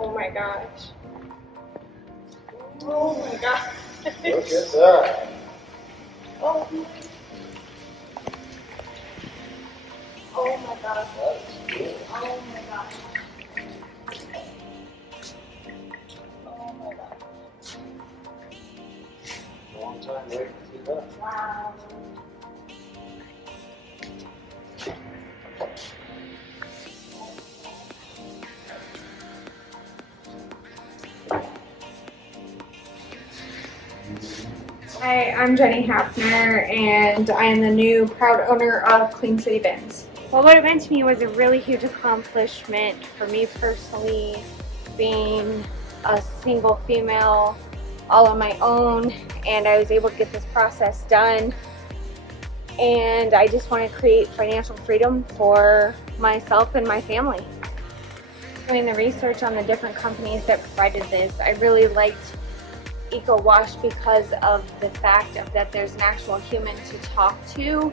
Oh my gosh. Oh my gosh. Look at that. Oh my. Oh my gosh. That's cool. Oh my gosh. Oh my gosh. Long time waiting to see that. Wow. Hi, I'm Jenny Hafner, and I am the new proud owner of Clean City Bins. Well, what it meant to me was a really huge accomplishment for me personally, being a single female all on my own, and I was able to get this process done. And I just want to create financial freedom for myself and my family. Doing the research on the different companies that provided this, I really liked EcoWash because of the fact that there's an actual human to talk to,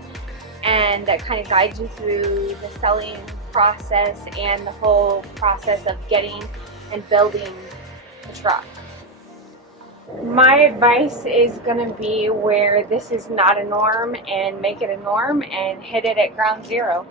and that kind of guides you through the selling process and the whole process of getting and building the truck. My advice is going to be where this is not a norm, and make it a norm and hit it at ground zero.